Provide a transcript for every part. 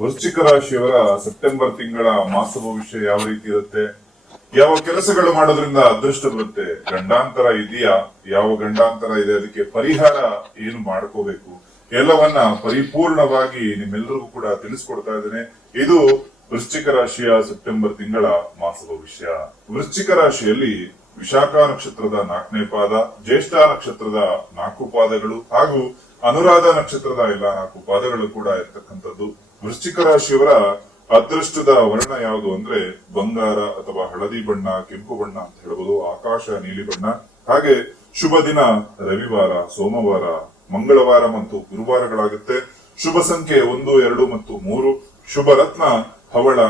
ವೃಶ್ಚಿಕ ರಾಶಿಯವರ ಸೆಪ್ಟೆಂಬರ್ ತಿಂಗಳ ಮಾಸ ಭವಿಷ್ಯ ಯಾವ ರೀತಿ ಇರುತ್ತೆ, ಯಾವ ಕೆಲಸಗಳು ಮಾಡೋದ್ರಿಂದ ಅದೃಷ್ಟ ಬರುತ್ತೆ, ಗಂಡಾಂತರ ಇದೆಯಾ, ಯಾವ ಗಂಡಾಂತರ ಇದೆ, ಅದಕ್ಕೆ ಪರಿಹಾರ ಏನು ಮಾಡ್ಕೋಬೇಕು, ಎಲ್ಲವನ್ನ ಪರಿಪೂರ್ಣವಾಗಿ ನಿಮ್ಮೆಲ್ಲರಿಗೂ ಕೂಡ ತಿಳಿಸ್ಕೊಡ್ತಾ ಇದ್ದೇನೆ. ಇದು ವೃಶ್ಚಿಕ ರಾಶಿಯ ಸೆಪ್ಟೆಂಬರ್ ತಿಂಗಳ ಮಾಸ ಭವಿಷ್ಯ. ವೃಶ್ಚಿಕ ರಾಶಿಯಲ್ಲಿ ವಿಶಾಖ ನಕ್ಷತ್ರದ 4ನೇ ಪಾದ, ಜ್ಯೇಷ್ಠ ನಕ್ಷತ್ರದ 4 ಪಾದಗಳು ಹಾಗೂ ಅನುರಾಧ ನಕ್ಷತ್ರದ ಎಲ್ಲ 4 ಪಾದಗಳು ಕೂಡ ಇರ್ತಕ್ಕಂಥದ್ದು. ವೃಶ್ಚಿಕ ರಾಶಿಯವರ ಅದೃಷ್ಟದ ವರ್ಣ ಯಾವುದು ಅಂದ್ರೆ ಬಂಗಾರ ಅಥವಾ ಹಳದಿ ಬಣ್ಣ, ಕೆಂಪು ಬಣ್ಣ ಅಂತ ಹೇಳ್ಬೋದು, ಆಕಾಶ ನೀಲಿ ಬಣ್ಣ. ಹಾಗೆ ಶುಭ ದಿನ ರವಿವಾರ, ಸೋಮವಾರ, ಮಂಗಳವಾರ ಮತ್ತು ಗುರುವಾರಗಳಾಗುತ್ತೆ. ಶುಭ ಸಂಖ್ಯೆ 1, 2 ಮತ್ತು 3. ಶುಭ ರತ್ನ ಹವಳ,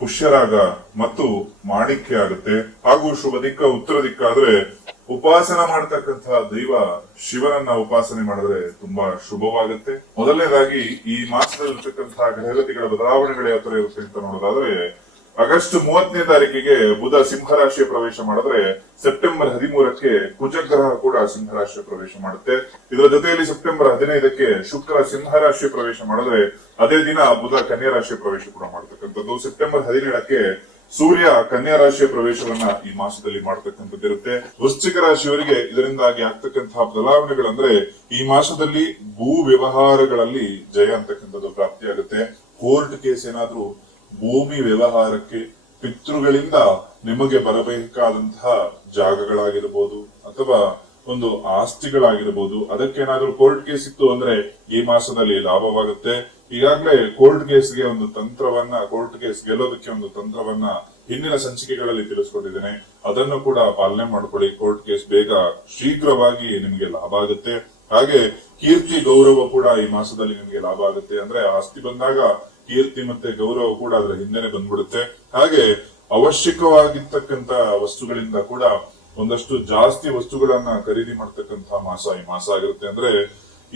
ಪುಷ್ಯರಾಗ ಮತ್ತು ಮಾಣಿಕ್ಯ ಆಗುತ್ತೆ. ಹಾಗೂ ಶುಭ ದಿಕ್ಕ ಉತ್ತರ ದಿಕ್ಕಾದ್ರೆ ಉಪಾಸನ ಮಾಡತಕ್ಕಂತಹ ದೈವ ಶಿವನನ್ನ ಉಪಾಸನೆ ಮಾಡಿದ್ರೆ ತುಂಬಾ ಶುಭವಾಗುತ್ತೆ. ಮೊದಲನೇದಾಗಿ ಈ ಮಾಸದಲ್ಲಿರ್ತಕ್ಕಂತಹ ಗ್ರಹಗತಿಗಳ ಬದಲಾವಣೆಗಳು ಯಾವ ತರ ಇರುತ್ತೆ ಅಂತ ನೋಡೋದಾದ್ರೆ, ಆಗಸ್ಟ್ 30ನೇ ತಾರೀಕಿಗೆ ಬುಧ ಸಿಂಹರಾಶಿಯ ಪ್ರವೇಶ ಮಾಡಿದ್ರೆ ಸೆಪ್ಟೆಂಬರ್ 13ಕ್ಕೆ ಕುಜಗ್ರಹ ಕೂಡ ಸಿಂಹರಾಶಿಯ ಪ್ರವೇಶ ಮಾಡುತ್ತೆ. ಇದರ ಜೊತೆಯಲ್ಲಿ ಸೆಪ್ಟೆಂಬರ್ 15ಕ್ಕೆ ಶುಕ್ರ ಸಿಂಹರಾಶಿಯ ಪ್ರವೇಶ ಮಾಡಿದ್ರೆ ಅದೇ ದಿನ ಬುಧ ಕನ್ಯಾ ರಾಶಿಯ ಪ್ರವೇಶ ಕೂಡ ಮಾಡತಕ್ಕಂಥದ್ದು. ಸೆಪ್ಟೆಂಬರ್ 17ಕ್ಕೆ ಸೂರ್ಯ ಕನ್ಯಾ ರಾಶಿಯ ಪ್ರವೇಶವನ್ನ ಈ ಮಾಸದಲ್ಲಿ ಮಾಡತಕ್ಕಂಥದ್ದಿರುತ್ತೆ. ವೃಶ್ಚಿಕ ರಾಶಿಯವರಿಗೆ ಇದರಿಂದಾಗಿ ಆಗ್ತಕ್ಕಂತಹ ಬದಲಾವಣೆಗಳಂದ್ರೆ ಈ ಮಾಸದಲ್ಲಿ ಭೂ ವ್ಯವಹಾರಗಳಲ್ಲಿ ಜಯ ಅಂತಕ್ಕಂಥದ್ದು ಪ್ರಾಪ್ತಿಯಾಗುತ್ತೆ. ಕೋರ್ಟ್ ಕೇಸ್ ಏನಾದ್ರೂ, ಭೂಮಿ ವ್ಯವಹಾರಕ್ಕೆ ಪಿತೃಗಳಿಂದ ನಿಮಗೆ ಬರಬೇಕಾದಂತಹ ಜಾಗಗಳಾಗಿರ್ಬೋದು ಅಥವಾ ಒಂದು ಆಸ್ತಿಗಳಾಗಿರ್ಬೋದು, ಅದಕ್ಕೇನಾದ್ರೂ ಕೋರ್ಟ್ ಕೇಸ್ ಇತ್ತು ಅಂದ್ರೆ ಈ ಮಾಸದಲ್ಲಿ ಲಾಭವಾಗುತ್ತೆ. ಈಗಾಗಲೇ ಕೋರ್ಟ್ ಕೇಸ್ಗೆ ಒಂದು ತಂತ್ರವನ್ನ, ಕೋರ್ಟ್ ಕೇಸ್ ಗೆಲ್ಲೋದಕ್ಕೆ ಒಂದು ತಂತ್ರವನ್ನ ಹಿಂದಿನ ಸಂಚಿಕೆಗಳಲ್ಲಿ ತಿಳಿಸ್ಕೊಟ್ಟಿದ್ದೇನೆ. ಅದನ್ನು ಕೂಡ ಪಾಲನೆ ಮಾಡ್ಕೊಳ್ಳಿ. ಕೋರ್ಟ್ ಕೇಸ್ ಬೇಗ ಶೀಘ್ರವಾಗಿ ನಿಮಗೆ ಲಾಭ ಆಗುತ್ತೆ. ಹಾಗೆ ಕೀರ್ತಿ ಗೌರವ ಕೂಡ ಈ ಮಾಸದಲ್ಲಿ ನಿಮಗೆ ಲಾಭ ಆಗುತ್ತೆ. ಅಂದ್ರೆ ಆಸ್ತಿ ಬಂದಾಗ ಕೀರ್ತಿ ಮತ್ತೆ ಗೌರವ ಕೂಡ ಅದರ ಹಿಂದೆನೆ ಬಂದ್ಬಿಡುತ್ತೆ. ಹಾಗೆ ಅವಶ್ಯಕವಾಗಿರ್ತಕ್ಕಂತ ವಸ್ತುಗಳಿಂದ ಕೂಡ ಒಂದಷ್ಟು ಜಾಸ್ತಿ ವಸ್ತುಗಳನ್ನ ಖರೀದಿ ಮಾಡ್ತಕ್ಕಂತಹ ಮಾಸ ಈ ಮಾಸ ಆಗಿರುತ್ತೆ. ಅಂದ್ರೆ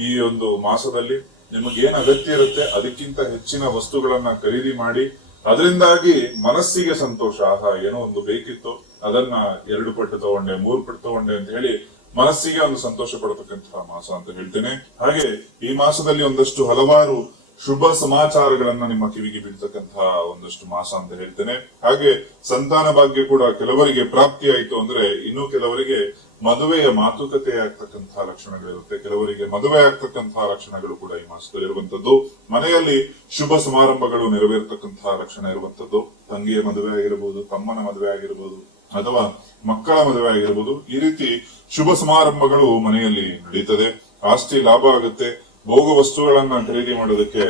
ಈ ಒಂದು ಮಾಸದಲ್ಲಿ ನಿಮಗೆ ಏನ್ ಅಗತ್ಯ ಇರುತ್ತೆ ಅದಕ್ಕಿಂತ ಹೆಚ್ಚಿನ ವಸ್ತುಗಳನ್ನ ಖರೀದಿ ಮಾಡಿ ಅದರಿಂದಾಗಿ ಮನಸ್ಸಿಗೆ ಸಂತೋಷ, ಆಹಾ ಏನೋ ಒಂದು ಬೇಕಿತ್ತು ಅದನ್ನ 2 ಪಟ್ಟು ತಗೊಂಡೆ, 3 ಪಟ್ಟು ತಗೊಂಡೆ ಅಂತ ಹೇಳಿ ಮನಸ್ಸಿಗೆ ಒಂದು ಸಂತೋಷ ಪಡತಕ್ಕಂತಹ ಮಾಸ ಅಂತ ಹೇಳ್ತೇನೆ. ಹಾಗೆ ಈ ಮಾಸದಲ್ಲಿ ಒಂದಷ್ಟು ಹಲವಾರು ಶುಭ ಸಮಾಚಾರಗಳನ್ನ ನಿಮ್ಮ ಕಿವಿಗೆ ಬೀಳ್ತಕ್ಕಂತಹ ಒಂದಷ್ಟು ಮಾಸ ಅಂತ ಹೇಳ್ತೇನೆ. ಹಾಗೆ ಸಂತಾನ ಭಾಗ್ಯ ಕೂಡ ಕೆಲವರಿಗೆ ಪ್ರಾಪ್ತಿ ಆಯ್ತು ಅಂದ್ರೆ ಇನ್ನು ಕೆಲವರಿಗೆ ಮದುವೆಯ ಮಾತುಕತೆ ಆಗ್ತಕ್ಕಂತಹ ಲಕ್ಷಣಗಳಿರುತ್ತೆ. ಕೆಲವರಿಗೆ ಮದುವೆ ಆಗ್ತಕ್ಕಂತಹ ಲಕ್ಷಣಗಳು ಕೂಡ ಈ ಮಾಸದಲ್ಲಿ ಇರುವಂತದ್ದು. ಮನೆಯಲ್ಲಿ ಶುಭ ಸಮಾರಂಭಗಳು ನೆರವೇರ್ತಕ್ಕಂತಹ ಲಕ್ಷಣ ಇರುವಂತದ್ದು. ತಂಗಿಯ ಮದುವೆ ಆಗಿರಬಹುದು, ತಮ್ಮನ ಮದುವೆ ಆಗಿರಬಹುದು ಅಥವಾ ಮಕ್ಕಳ ಮದುವೆ ಆಗಿರಬಹುದು. ಈ ರೀತಿ ಶುಭ ಸಮಾರಂಭಗಳು ಮನೆಯಲ್ಲಿ ನಡೀತದೆ. ಆಸ್ತಿ ಲಾಭ ಆಗುತ್ತೆ. ಭೋಗ ವಸ್ತುಗಳನ್ನ ಖರೀದಿ ಮಾಡೋದಕ್ಕೆ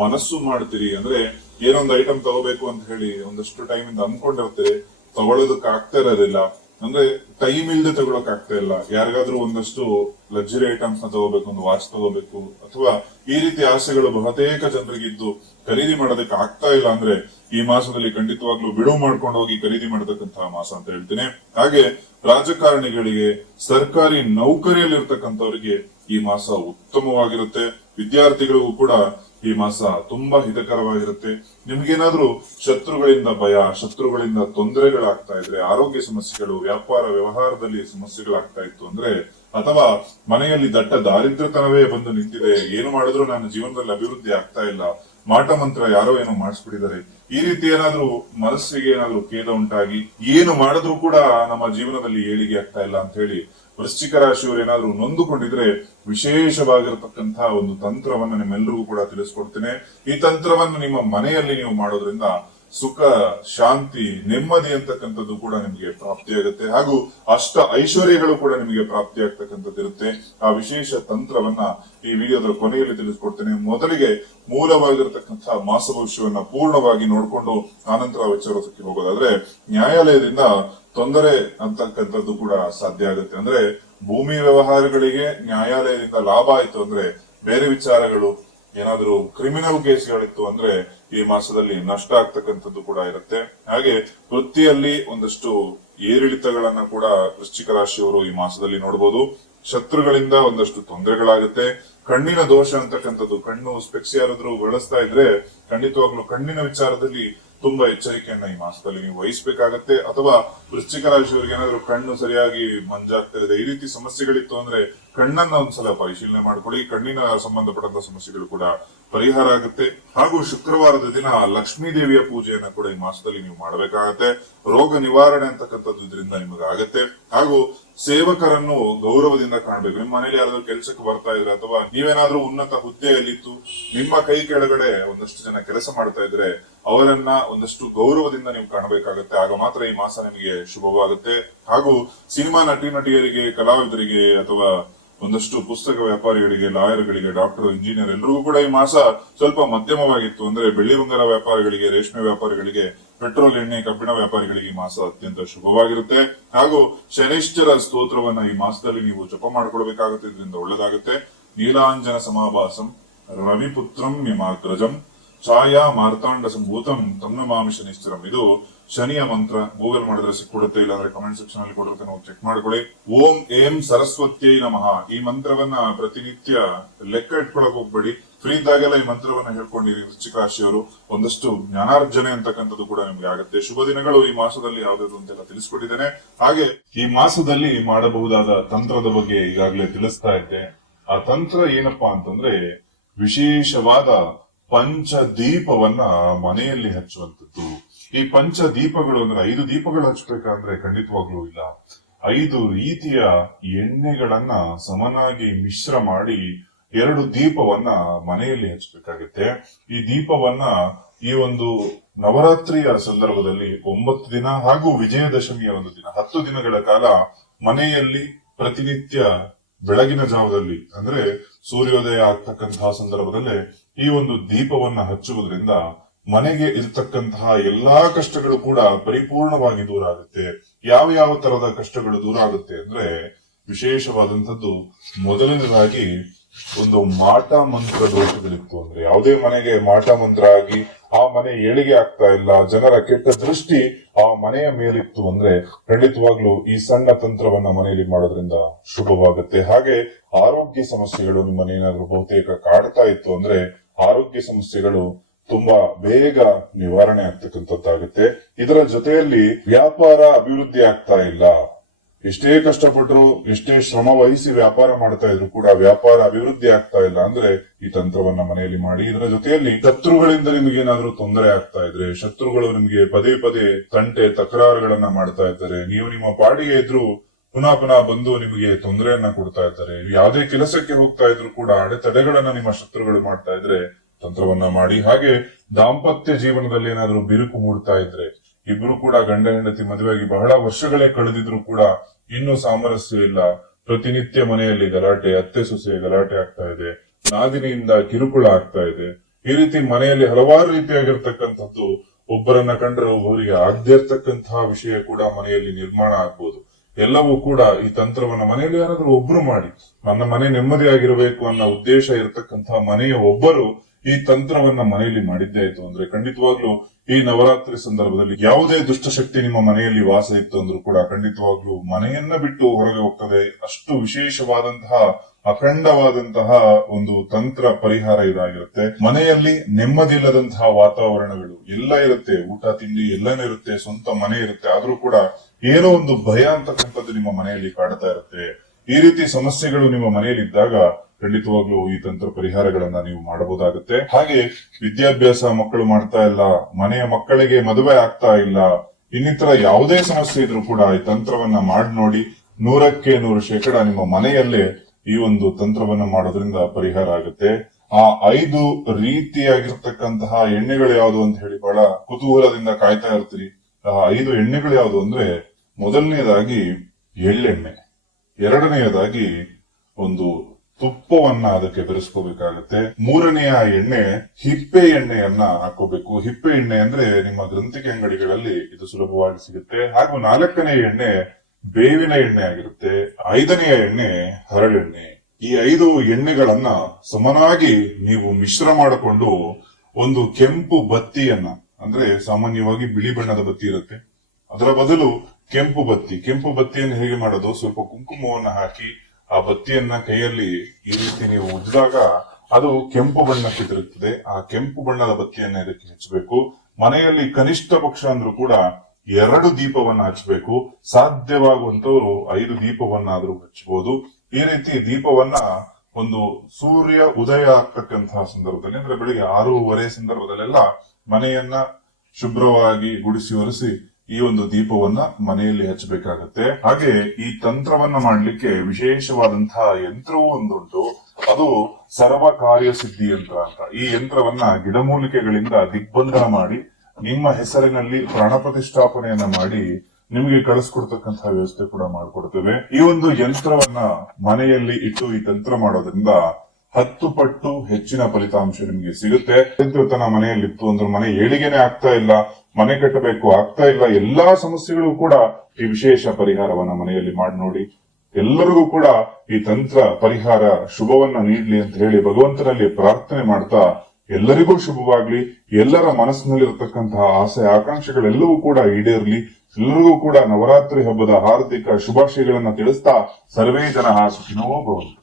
ಮನಸ್ಸು ಮಾಡ್ತೀರಿ. ಅಂದ್ರೆ ಏನೊಂದು ಐಟಮ್ ತಗೋಬೇಕು ಅಂತ ಹೇಳಿ ಒಂದಷ್ಟು ಟೈಮ್ ಇಂದ ಅನ್ಕೊಂಡಿರ್ತೀರಿ, ತಗೊಳ್ಳೋದಕ್ಕೆ ಆಗ್ತಾ ಇರೋದಿಲ್ಲ. ಅಂದ್ರೆ ಟೈಮ್ ಇಲ್ದೆ ತಗೊಳಕ್ ಆಗ್ತಾ ಇಲ್ಲ. ಯಾರಿಗಾದ್ರೂ ಒಂದಷ್ಟು ಲಕ್ಸುರಿ ಐಟಮ್ಸ್ ನ ತಗೋಬೇಕು, ಒಂದು ವಾಚ್ ತಗೋಬೇಕು ಅಥವಾ ಈ ರೀತಿ ಆಸೆಗಳು ಬಹುತೇಕ ಜನರಿಗಿದ್ದು ಖರೀದಿ ಮಾಡೋದಕ್ಕೆ ಆಗ್ತಾ ಇಲ್ಲ ಅಂದ್ರೆ ಈ ಮಾಸದಲ್ಲಿ ಖಂಡಿತವಾಗ್ಲೂ ಬಿಡುವು ಮಾಡ್ಕೊಂಡು ಹೋಗಿ ಖರೀದಿ ಮಾಡತಕ್ಕಂತಹ ಮಾಸ ಅಂತ ಹೇಳ್ತೀನಿ. ಹಾಗೆ ರಾಜಕಾರಣಿಗಳಿಗೆ, ಸರ್ಕಾರಿ ನೌಕರಿಯಲ್ಲಿರ್ತಕ್ಕಂಥವರಿಗೆ ಈ ಮಾಸ ಉತ್ತಮವಾಗಿರುತ್ತೆ. ವಿದ್ಯಾರ್ಥಿಗಳಿಗೂ ಕೂಡ ಈ ಮಾಸ ತುಂಬಾ ಹಿತಕರವಾಗಿರುತ್ತೆ. ನಿಮ್ಗೇನಾದ್ರೂ ಶತ್ರುಗಳಿಂದ ಭಯ, ಶತ್ರುಗಳಿಂದ ತೊಂದರೆಗಳಾಗ್ತಾ ಇದ್ರೆ, ಆರೋಗ್ಯ ಸಮಸ್ಯೆಗಳು, ವ್ಯಾಪಾರ ವ್ಯವಹಾರದಲ್ಲಿ ಸಮಸ್ಯೆಗಳಾಗ್ತಾ ಇತ್ತು ಅಂದ್ರೆ, ಅಥವಾ ಮನೆಯಲ್ಲಿ ದಟ್ಟ ದಾರಿದ್ರ್ಯತನವೇ ಬಂದು ನಿಂತಿದೆ, ಏನು ಮಾಡಿದ್ರು ನನ್ನ ಜೀವನದಲ್ಲಿ ಅಭಿವೃದ್ಧಿ ಆಗ್ತಾ ಇಲ್ಲ, ಮಾಟ ಮಂತ್ರ ಯಾರೋ ಏನೋ ಮಾಡಿಸ್ಬಿಟ್ಟಿದ್ದಾರೆ, ಈ ರೀತಿ ಏನಾದ್ರೂ ಮನಸ್ಸಿಗೆ ಏನಾದ್ರೂ ಖೇದ ಉಂಟಾಗಿ ಏನು ಮಾಡಿದ್ರು ಕೂಡ ನಮ್ಮ ಜೀವನದಲ್ಲಿ ಏಳಿಗೆ ಆಗ್ತಾ ಇಲ್ಲ ಅಂತ ಹೇಳಿ ವೃಶ್ಚಿಕ ರಾಶಿಯವರು ಏನಾದ್ರೂ ನೊಂದುಕೊಂಡಿದ್ರೆ ವಿಶೇಷವಾಗಿರತಕ್ಕಂತಹ ಒಂದು ತಂತ್ರವನ್ನ ನಿಮ್ಮೆಲ್ಲರಿಗೂ ಕೂಡ ತಿಳಿಸ್ಕೊಡ್ತೇನೆ. ಈ ತಂತ್ರವನ್ನು ನಿಮ್ಮ ಮನೆಯಲ್ಲಿ ನೀವು ಮಾಡೋದ್ರಿಂದ ಸುಖ, ಶಾಂತಿ, ನೆಮ್ಮದಿ ಅಂತಕ್ಕಂಥದ್ದು ಕೂಡ ನಿಮಗೆ ಪ್ರಾಪ್ತಿಯಾಗುತ್ತೆ. ಹಾಗೂ ಅಷ್ಟ ಐಶ್ವರ್ಯಗಳು ಕೂಡ ನಿಮಗೆ ಪ್ರಾಪ್ತಿ ಆಗ್ತಕ್ಕಂಥದ್ದಿರುತ್ತೆ. ಆ ವಿಶೇಷ ತಂತ್ರವನ್ನ ಈ ವಿಡಿಯೋದ ಕೊನೆಯಲ್ಲಿ ತಿಳಿಸ್ಕೊಡ್ತೇನೆ. ಮೊದಲಿಗೆ ಮೂಲವಾಗಿರತಕ್ಕಂತಹ ಮಾಸ ಭವಿಷ್ಯವನ್ನ ಪೂರ್ಣವಾಗಿ ನೋಡ್ಕೊಂಡು ಆನಂತರ ವಿಚಾರಕ್ಕೆ ಹೋಗೋದಾದ್ರೆ, ನ್ಯಾಯಾಲಯದಿಂದ ತೊಂದರೆ ಅಂತಕ್ಕಂಥದ್ದು ಕೂಡ ಸಾಧ್ಯ ಆಗುತ್ತೆ. ಅಂದ್ರೆ ಭೂಮಿ ವ್ಯವಹಾರಗಳಿಗೆ ನ್ಯಾಯಾಲಯದಿಂದ ಲಾಭ ಆಯ್ತು ಅಂದ್ರೆ, ಬೇರೆ ವಿಚಾರಗಳು ಏನಾದ್ರೂ ಕ್ರಿಮಿನಲ್ ಕೇಸ್ಗಳಿತ್ತು ಅಂದ್ರೆ ಈ ಮಾಸದಲ್ಲಿ ನಷ್ಟ ಆಗ್ತಕ್ಕಂಥದ್ದು ಕೂಡ ಇರುತ್ತೆ. ಹಾಗೆ ವೃತ್ತಿಯಲ್ಲಿ ಒಂದಷ್ಟು ಏರಿಳಿತಗಳನ್ನ ಕೂಡ ವೃಶ್ಚಿಕ ರಾಶಿಯವರು ಈ ಮಾಸದಲ್ಲಿ ನೋಡಬಹುದು. ಶತ್ರುಗಳಿಂದ ಒಂದಷ್ಟು ತೊಂದರೆಗಳಾಗುತ್ತೆ. ಕಣ್ಣಿನ ದೋಷ ಅಂತಕ್ಕಂಥದ್ದು, ಕಣ್ಣು ಸ್ಪೆಕ್ಸ್ ಯಾರಾದ್ರೂ ಬಳಸ್ತಾ ಇದ್ರೆ ಖಂಡಿತವಾಗ್ಲೂ ಕಣ್ಣಿನ ವಿಚಾರದಲ್ಲಿ ತುಂಬಾ ಎಚ್ಚರಿಕೆಯನ್ನ ಈ ಮಾಸದಲ್ಲಿ ನೀವು ವಹಿಸಬೇಕಾಗತ್ತೆ. ಅಥವಾ ವೃಶ್ಚಿಕ ರಾಶಿಯವರಿಗೆ ಏನಾದ್ರೂ ಕಣ್ಣು ಸರಿಯಾಗಿ ಮಂಜಾಗ್ತಾ ಇದೆ, ಈ ರೀತಿ ಸಮಸ್ಯೆಗಳಿತ್ತು ಅಂದ್ರೆ ಕಣ್ಣನ್ನ ಒಂದ್ಸಲ ಪರಿಶೀಲನೆ ಮಾಡ್ಕೊಳ್ಳಿ. ಕಣ್ಣಿನ ಸಂಬಂಧಪಟ್ಟಂತ ಸಮಸ್ಯೆಗಳು ಕೂಡ ಪರಿಹಾರ ಆಗುತ್ತೆ. ಹಾಗೂ ಶುಕ್ರವಾರದ ದಿನ ಲಕ್ಷ್ಮೀ ದೇವಿಯ ಪೂಜೆಯನ್ನ ಕೂಡ ಈ ಮಾಸದಲ್ಲಿ ನೀವು ಮಾಡಬೇಕಾಗತ್ತೆ. ರೋಗ ನಿವಾರಣೆ ಅಂತಕ್ಕಂಥದ್ದು ಇದರಿಂದ ನಿಮಗೆ ಆಗತ್ತೆ. ಹಾಗೂ ಸೇವಕರನ್ನು ಗೌರವದಿಂದ ಕಾಣಬೇಕು. ನಿಮ್ಮ ಮನೇಲಿ ಯಾರಾದ್ರೂ ಕೆಲಸಕ್ಕೆ ಬರ್ತಾ ಇದ್ರೆ ಅಥವಾ ನೀವೇನಾದ್ರೂ ಉನ್ನತ ಹುದ್ದೆಯಲ್ಲಿದ್ದು ನಿಮ್ಮ ಕೈ ಕೆಳಗಡೆ ಒಂದಷ್ಟು ಜನ ಕೆಲಸ ಮಾಡ್ತಾ ಇದ್ರೆ ಅವರನ್ನ ಒಂದಷ್ಟು ಗೌರವದಿಂದ ನೀವು ಕಾಣಬೇಕಾಗತ್ತೆ. ಆಗ ಮಾತ್ರ ಈ ಮಾಸ ನಿಮಗೆ ಶುಭವಾಗುತ್ತೆ. ಹಾಗೂ ಸಿನಿಮಾ ನಟಿಯರಿಗೆ, ಕಲಾವಿದರಿಗೆ ಅಥವಾ ಒಂದಷ್ಟು ಪುಸ್ತಕ ವ್ಯಾಪಾರಿಗಳಿಗೆ, ಲಾಯರ್ಗಳಿಗೆ, ಡಾಕ್ಟರ್, ಇಂಜಿನಿಯರ್ ಎಲ್ಲರಿಗೂ ಕೂಡ ಈ ಮಾಸ ಸ್ವಲ್ಪ ಮಧ್ಯಮವಾಗಿತ್ತು. ಅಂದ್ರೆ ಬೆಳ್ಳಿ ಬಂಗಾರ ವ್ಯಾಪಾರಿಗಳಿಗೆ, ರೇಷ್ಮೆ ವ್ಯಾಪಾರಿಗಳಿಗೆ, ಪೆಟ್ರೋಲ್ ಎಣ್ಣೆ, ಕಬ್ಬಿಣ ವ್ಯಾಪಾರಿಗಳಿಗೆ ಈ ಮಾಸ ಅತ್ಯಂತ ಶುಭವಾಗಿರುತ್ತೆ. ಹಾಗೂ ಶನೈಶ್ಚರ ಸ್ತೋತ್ರವನ್ನ ಈ ಮಾಸದಲ್ಲಿ ನೀವು ಜಪ ಮಾಡ್ಕೊಳ್ಬೇಕಾಗುತ್ತೆ. ಇದರಿಂದ ಒಳ್ಳೆದಾಗುತ್ತೆ. ನೀಲಾಂಜನ ಸಮಾಭಾಸಂ ರವಿಪುತ್ರಂ ಯಮಾಗ್ರಜಂ ಛಾಯಾ ಮಾರ್ತಾಂಡ ಸಂಭೂತಂ ತನ್ನಮಾಮಿ ಶನಿಶ್ಚರಂ. ಇದು ಶನಿಯ ಮಂತ್ರ. ಗೂಗಲ್ ಮಾಡಿದ್ರೆ ಸಿಕ್ಬಿಡುತ್ತೆ, ಇಲ್ಲಾಂದ್ರೆ ಕಮೆಂಟ್ ಸೆಕ್ಷನ್ ಅಲ್ಲಿ ಕೊಡಿರುತ್ತೆ, ನಾವು ಚೆಕ್ ಮಾಡ್ಕೊಳ್ಳಿ. ಓಂ ಏಂ ಸರಸ್ವತ್ಯೈ ನಮಃ. ಈ ಮಂತ್ರವನ್ನ ಪ್ರತಿನಿತ್ಯ ಲೆಕ್ಕ ಇಟ್ಕೊಳಕ್ ಹೋಗ್ಬೇಡಿ. ಫ್ರೀ ಇದ್ದಾಗೆಲ್ಲ ಈ ಮಂತ್ರವನ್ನ ಹೇಳ್ಕೊಂಡಿರಿ. ವೃಶ್ಚಿಕ ರಾಶಿಯವರು ಒಂದಷ್ಟು ಜ್ಞಾನಾರ್ಜನೆ ಅಂತಕ್ಕಂಥದ್ದು ಕೂಡ ನಿಮ್ಗೆ ಆಗುತ್ತೆ. ಶುಭ ದಿನಗಳು ಈ ಮಾಸದಲ್ಲಿ ಯಾವ್ದು ಅಂತೆಲ್ಲ ತಿಳಿಸ್ಕೊಟ್ಟಿದ್ದೇನೆ. ಹಾಗೆ ಈ ಮಾಸದಲ್ಲಿ ಮಾಡಬಹುದಾದ ತಂತ್ರದ ಬಗ್ಗೆ ಈಗಾಗಲೇ ತಿಳಿಸ್ತಾ ಇದ್ದೆ. ಆ ತಂತ್ರ ಏನಪ್ಪಾ ಅಂತಂದ್ರೆ ವಿಶೇಷವಾದ ಪಂಚದೀಪವನ್ನ ಮನೆಯಲ್ಲಿ ಹಚ್ಚುವಂಥದ್ದು. ಈ ಪಂಚದೀಪಗಳು ಅಂದ್ರೆ 5 ದೀಪಗಳು ಹಚ್ಚಬೇಕಂದ್ರೆ ಖಂಡಿತವಾಗ್ಲೂ ಇಲ್ಲ. 5 ರೀತಿಯ ಎಣ್ಣೆಗಳನ್ನ ಸಮನಾಗಿ ಮಿಶ್ರ ಮಾಡಿ 2 ದೀಪವನ್ನ ಮನೆಯಲ್ಲಿ ಹಚ್ಚಬೇಕಾಗುತ್ತೆ. ಈ ದೀಪವನ್ನ ಈ ಒಂದು ನವರಾತ್ರಿಯ ಸಂದರ್ಭದಲ್ಲಿ 9 ದಿನ ಹಾಗೂ ವಿಜಯದಶಮಿಯ ಒಂದು ದಿನ 10 ದಿನಗಳ ಕಾಲ ಮನೆಯಲ್ಲಿ ಪ್ರತಿನಿತ್ಯ ಬೆಳಗಿನ ಜಾವದಲ್ಲಿ ಅಂದ್ರೆ ಸೂರ್ಯೋದಯ ಆಗ್ತಕ್ಕಂತಹ ಸಂದರ್ಭದಲ್ಲೇ ಈ ಒಂದು ದೀಪವನ್ನ ಹಚ್ಚುವುದರಿಂದ ಮನೆಗೆ ಇರತಕ್ಕಂತಹ ಎಲ್ಲಾ ಕಷ್ಟಗಳು ಕೂಡ ಪರಿಪೂರ್ಣವಾಗಿ ದೂರ ಆಗುತ್ತೆ. ಯಾವ ಯಾವ ತರದ ಕಷ್ಟಗಳು ದೂರ ಆಗುತ್ತೆ ಅಂದ್ರೆ ವಿಶೇಷವಾದಂತದ್ದು ಮೊದಲನೇದಾಗಿ ಒಂದು ಮಾಟ ಮಂತ್ರ ದೋಷಗಳಿತ್ತು. ಅಂದ್ರೆ ಯಾವುದೇ ಮನೆಗೆ ಮಾಟ ಮಂತ್ರ ಆಗಿ ಆ ಮನೆ ಏಳಿಗೆ ಆಗ್ತಾ ಇಲ್ಲ, ಜನರ ಕೆಟ್ಟ ದೃಷ್ಟಿ ಆ ಮನೆಯ ಮೇಲಿತ್ತು ಅಂದ್ರೆ ಖಂಡಿತವಾಗ್ಲೂ ಈ ಸಣ್ಣ ತಂತ್ರವನ್ನ ಮನೆಯಲ್ಲಿ ಮಾಡೋದ್ರಿಂದ ಶುಭವಾಗುತ್ತೆ. ಹಾಗೆ ಆರೋಗ್ಯ ಸಮಸ್ಯೆಗಳು ನಿಮ್ಮನ್ನೇನಾದ್ರೂ ಬಹುತೇಕ ಕಾಡ್ತಾ ಇತ್ತು ಅಂದ್ರೆ ಆರೋಗ್ಯ ಸಮಸ್ಯೆಗಳು ತುಂಬಾ ಬೇಗ ನಿವಾರಣೆ ಆಗ್ತಕ್ಕಂಥದ್ದಾಗುತ್ತೆ. ಇದರ ಜೊತೆಯಲ್ಲಿ ವ್ಯಾಪಾರ ಅಭಿವೃದ್ಧಿ ಆಗ್ತಾ ಇಲ್ಲ. ಎಷ್ಟೇ ಕಷ್ಟಪಟ್ಟರು, ಎಷ್ಟೇ ಶ್ರಮ ವಹಿಸಿ ವ್ಯಾಪಾರ ಮಾಡ್ತಾ ಇದ್ರು ಕೂಡ ವ್ಯಾಪಾರ ಅಭಿವೃದ್ಧಿ ಆಗ್ತಾ ಇಲ್ಲ ಅಂದ್ರೆ ಈ ತಂತ್ರವನ್ನ ಮನೆಯಲ್ಲಿ ಮಾಡಿ. ಇದರ ಜೊತೆಯಲ್ಲಿ ಶತ್ರುಗಳಿಂದ ನಿಮಗೇನಾದ್ರೂ ತೊಂದರೆ ಆಗ್ತಾ ಇದ್ರೆ, ಶತ್ರುಗಳು ನಿಮ್ಗೆ ಪದೇ ಪದೇ ತಂಟೆ ತಕರಾರುಗಳನ್ನ ಮಾಡ್ತಾ ಇದ್ದಾರೆ, ನೀವು ನಿಮ್ಮ ಪಾಡಿಗೆ ಇದ್ರು ಪುನಃ ಬಂದು ನಿಮಗೆ ತೊಂದರೆಯನ್ನ ಕೊಡ್ತಾ ಇದ್ದಾರೆ, ಯಾವುದೇ ಕೆಲಸಕ್ಕೆ ಹೋಗ್ತಾ ಇದ್ರು ಕೂಡ ಅಡೆತಡೆಗಳನ್ನ ನಿಮ್ಮ ಶತ್ರುಗಳು ಮಾಡ್ತಾ ಇದ್ರೆ ತಂತ್ರವನ್ನ ಮಾಡಿ. ಹಾಗೆ ದಾಂಪತ್ಯ ಜೀವನದಲ್ಲಿ ಏನಾದ್ರೂ ಬಿರುಕು ಮೂಡ್ತಾ ಇದ್ರೆ, ಇಬ್ರು ಕೂಡ ಗಂಡ ಹೆಂಡತಿ ಮದುವೆಯಾಗಿ ಬಹಳ ವರ್ಷಗಳೇ ಕಳೆದಿದ್ರು ಕೂಡ ಇನ್ನೂ ಸಾಮರಸ್ಯ ಇಲ್ಲ, ಪ್ರತಿನಿತ್ಯ ಮನೆಯಲ್ಲಿ ಗಲಾಟೆ, ಅತ್ತೆ ಸೊಸೆ ಗಲಾಟೆ ಆಗ್ತಾ ಇದೆ, ನಾದಿನಿಯಿಂದ ಕಿರುಕುಳ ಆಗ್ತಾ ಇದೆ, ಈ ರೀತಿ ಮನೆಯಲ್ಲಿ ಹಲವಾರು ರೀತಿಯಾಗಿರ್ತಕ್ಕಂಥದ್ದು ಒಬ್ಬರನ್ನ ಕಂಡ್ರೆ ಒಬ್ಬರಿಗೆ ಆಗದೇ ಇರ್ತಕ್ಕಂತಹ ವಿಷಯ ಕೂಡ ಮನೆಯಲ್ಲಿ ನಿರ್ಮಾಣ ಆಗ್ಬೋದು. ಎಲ್ಲವೂ ಕೂಡ ಈ ತಂತ್ರವನ್ನ ಮನೆಯಲ್ಲಿ ಯಾರಾದ್ರೂ ಒಬ್ರು ಮಾಡಿ, ನನ್ನ ಮನೆ ನೆಮ್ಮದಿಯಾಗಿರಬೇಕು ಅನ್ನೋ ಉದ್ದೇಶ ಇರತಕ್ಕಂತಹ ಮನೆಯ ಒಬ್ಬರು ಈ ತಂತ್ರವನ್ನ ಮನೆಯಲ್ಲಿ ಮಾಡಿದ್ದೇ ಆಯ್ತು ಅಂದ್ರೆ ಖಂಡಿತವಾಗ್ಲೂ ಈ ನವರಾತ್ರಿ ಸಂದರ್ಭದಲ್ಲಿ ಯಾವುದೇ ದುಷ್ಟಶಕ್ತಿ ನಿಮ್ಮ ಮನೆಯಲ್ಲಿ ವಾಸ ಇತ್ತು ಅಂದ್ರೂ ಕೂಡ ಖಂಡಿತವಾಗ್ಲೂ ಮನೆಯನ್ನ ಬಿಟ್ಟು ಹೊರಗೆ ಹೋಗ್ತದೆ. ಅಷ್ಟು ವಿಶೇಷವಾದಂತಹ ಅಖಂಡವಾದಂತಹ ಒಂದು ತಂತ್ರ ಪರಿಹಾರ ಇದಾಗಿರುತ್ತೆ. ಮನೆಯಲ್ಲಿ ನೆಮ್ಮದಿ ಇಲ್ಲದಂತಹ ವಾತಾವರಣಗಳು ಎಲ್ಲ ಇರುತ್ತೆ, ಊಟ ತಿಂಡಿ ಎಲ್ಲಾನು ಇರುತ್ತೆ, ಸ್ವಂತ ಮನೆ ಇರುತ್ತೆ, ಆದ್ರೂ ಕೂಡ ಏನೋ ಒಂದು ಭಯ ಅಂತಕ್ಕಂಥದ್ದು ನಿಮ್ಮ ಮನೆಯಲ್ಲಿ ಕಾಡ್ತಾ ಇರುತ್ತೆ. ಈ ರೀತಿ ಸಮಸ್ಯೆಗಳು ನಿಮ್ಮ ಮನೆಯಲ್ಲಿ ಇದ್ದಾಗ ಖಂಡಿತವಾಗ್ಲೂ ಈ ತಂತ್ರ ಪರಿಹಾರಗಳನ್ನ ನೀವು ಮಾಡಬಹುದಾಗುತ್ತೆ. ಹಾಗೆ ವಿದ್ಯಾಭ್ಯಾಸ ಮಕ್ಕಳು ಮಾಡ್ತಾ ಇಲ್ಲ, ಮನೆಯ ಮಕ್ಕಳಿಗೆ ಮದುವೆ ಆಗ್ತಾ ಇಲ್ಲ, ಇನ್ನಿತರ ಯಾವುದೇ ಸಮಸ್ಯೆ ಇದ್ರೂ ಕೂಡ ಈ ತಂತ್ರವನ್ನ ಮಾಡಿ ನೋಡಿ. 100% ನಿಮ್ಮ ಮನೆಯಲ್ಲೇ ಈ ಒಂದು ತಂತ್ರವನ್ನ ಮಾಡೋದ್ರಿಂದ ಪರಿಹಾರ ಆಗುತ್ತೆ. ಆ 5 ರೀತಿಯಾಗಿರ್ತಕ್ಕಂತಹ ಎಣ್ಣೆಗಳು ಯಾವುದು ಅಂತ ಹೇಳಿ ಬಹಳ ಕುತೂಹಲದಿಂದ ಕಾಯ್ತಾ ಇರ್ತೀರಿ. ಆ 5 ಎಣ್ಣೆಗಳು ಯಾವುದು ಅಂದ್ರೆ ಮೊದಲನೇದಾಗಿ ಎಳ್ಳೆಣ್ಣೆ, ಎರಡನೆಯದಾಗಿ ಒಂದು ತುಪ್ಪವನ್ನ ಅದಕ್ಕೆ ಬೆರೆಸ್ಕೋಬೇಕಾಗತ್ತೆ, ಮೂರನೆಯ ಎಣ್ಣೆ ಹಿಪ್ಪೆ ಎಣ್ಣೆಯನ್ನ ಹಾಕೋಬೇಕು. ಹಿಪ್ಪೆ ಎಣ್ಣೆ ಅಂದ್ರೆ ನಿಮ್ಮ ಗ್ರಂಥಿಕೆ ಅಂಗಡಿಗಳಲ್ಲಿ ಇದು ಸುಲಭವಾಗಿ ಸಿಗುತ್ತೆ. ಹಾಗೂ 4ನೇ ಎಣ್ಣೆ ಬೇವಿನ ಎಣ್ಣೆ ಆಗಿರುತ್ತೆ. 5ನೆಯ ಎಣ್ಣೆ ಹರಳೆಣ್ಣೆ. ಈ 5 ಎಣ್ಣೆಗಳನ್ನ ಸಮನಾಗಿ ನೀವು ಮಿಶ್ರ ಮಾಡಿಕೊಂಡು ಒಂದು ಕೆಂಪು ಬತ್ತಿಯನ್ನ, ಅಂದ್ರೆ ಸಾಮಾನ್ಯವಾಗಿ ಬಿಳಿ ಬಣ್ಣದ ಬತ್ತಿ ಇರುತ್ತೆ, ಅದರ ಬದಲು ಕೆಂಪು ಬತ್ತಿಯನ್ನು ಹೇಗೆ ಮಾಡೋದು, ಸ್ವಲ್ಪ ಕುಂಕುಮವನ್ನ ಹಾಕಿ ಆ ಬತ್ತಿಯನ್ನ ಕೈಯಲ್ಲಿ ಈ ರೀತಿ ನೀವು ಉಜ್ಜಿದಾಗ ಅದು ಕೆಂಪು ಬಣ್ಣಕ್ಕೆ ತಿರುಗ್ತದೆ. ಆ ಕೆಂಪು ಬಣ್ಣದ ಬತ್ತಿಯನ್ನ ಇದಕ್ಕೆ ಹಚ್ಚಬೇಕು. ಮನೆಯಲ್ಲಿ ಕನಿಷ್ಠ ಪಕ್ಷ ಅಂದ್ರೂ ಕೂಡ 2 ದೀಪವನ್ನ ಹಚ್ಚಬೇಕು. ಸಾಧ್ಯವಾಗುವಂತವರು 5 ದೀಪವನ್ನಾದ್ರೂ ಹಚ್ಚಬಹುದು. ಈ ರೀತಿ ದೀಪವನ್ನ ಒಂದು ಸೂರ್ಯ ಉದಯ ಆಗ್ತಕ್ಕಂತಹ ಸಂದರ್ಭದಲ್ಲಿ ಅಂದ್ರೆ ಬೆಳಿಗ್ಗೆ 6:30 ಸಂದರ್ಭದಲ್ಲೆಲ್ಲ ಮನೆಯನ್ನ ಶುಭ್ರವಾಗಿ ಗುಡಿಸಿ ಒರೆಸಿ ಈ ಒಂದು ದೀಪವನ್ನ ಮನೆಯಲ್ಲಿ ಹಚ್ಚಬೇಕಾಗತ್ತೆ. ಹಾಗೆ ಈ ತಂತ್ರವನ್ನ ಮಾಡ್ಲಿಕ್ಕೆ ವಿಶೇಷವಾದಂತಹ ಯಂತ್ರವೂ ಒಂದುಂಟು. ಅದು ಸರ್ವ ಕಾರ್ಯ ಸಿದ್ಧಿ ಯಂತ್ರ ಅಂತ. ಈ ಯಂತ್ರವನ್ನ ಗಿಡಮೂಲಿಕೆಗಳಿಂದ ದಿಗ್ಬಂಧನ ಮಾಡಿ ನಿಮ್ಮ ಹೆಸರಿನಲ್ಲಿ ಪ್ರಾಣ ಪ್ರತಿಷ್ಠಾಪನೆಯನ್ನ ಮಾಡಿ ನಿಮಗೆ ಕಳಿಸ್ಕೊಡ್ತಕ್ಕಂತಹ ವ್ಯವಸ್ಥೆ ಕೂಡ ಮಾಡಿಕೊಡ್ತೇವೆ. ಈ ಒಂದು ಯಂತ್ರವನ್ನ ಮನೆಯಲ್ಲಿ ಇಟ್ಟು ಈ ತಂತ್ರ ಮಾಡೋದ್ರಿಂದ 10 ಪಟ್ಟು ಹೆಚ್ಚಿನ ಫಲಿತಾಂಶ ನಿಮಗೆ ಸಿಗುತ್ತೆ. ತನ್ನ ಮನೆಯಲ್ಲಿತ್ತು ಅಂದ್ರೆ ಮನೆ ಏಳಿಗೆನೆ ಆಗ್ತಾ ಇಲ್ಲ, ಮನೆ ಕಟ್ಟಬೇಕು ಆಗ್ತಾ ಇಲ್ಲ, ಎಲ್ಲಾ ಸಮಸ್ಯೆಗಳು ಕೂಡ ಈ ವಿಶೇಷ ಪರಿಹಾರವನ್ನ ಮನೆಯಲ್ಲಿ ಮಾಡಿ ನೋಡಿ. ಎಲ್ಲರಿಗೂ ಕೂಡ ಈ ತಂತ್ರ ಪರಿಹಾರ ಶುಭವನ್ನ ನೀಡ್ಲಿ ಅಂತ ಹೇಳಿ ಭಗವಂತನಲ್ಲಿ ಪ್ರಾರ್ಥನೆ ಮಾಡ್ತಾ ಎಲ್ಲರಿಗೂ ಶುಭವಾಗ್ಲಿ, ಎಲ್ಲರ ಮನಸ್ಸಿನಲ್ಲಿರತಕ್ಕಂತಹ ಆಸೆ ಆಕಾಂಕ್ಷೆಗಳೆಲ್ಲವೂ ಕೂಡ ಈಡೇರ್ಲಿ, ಎಲ್ಲರಿಗೂ ಕೂಡ ನವರಾತ್ರಿ ಹಬ್ಬದ ಹಾರ್ದಿಕ ಶುಭಾಶಯಗಳನ್ನ ತಿಳಿಸ್ತಾ ಸರ್ವೇ ಜನ ಸುಖಿನೋ ಭವಂತು.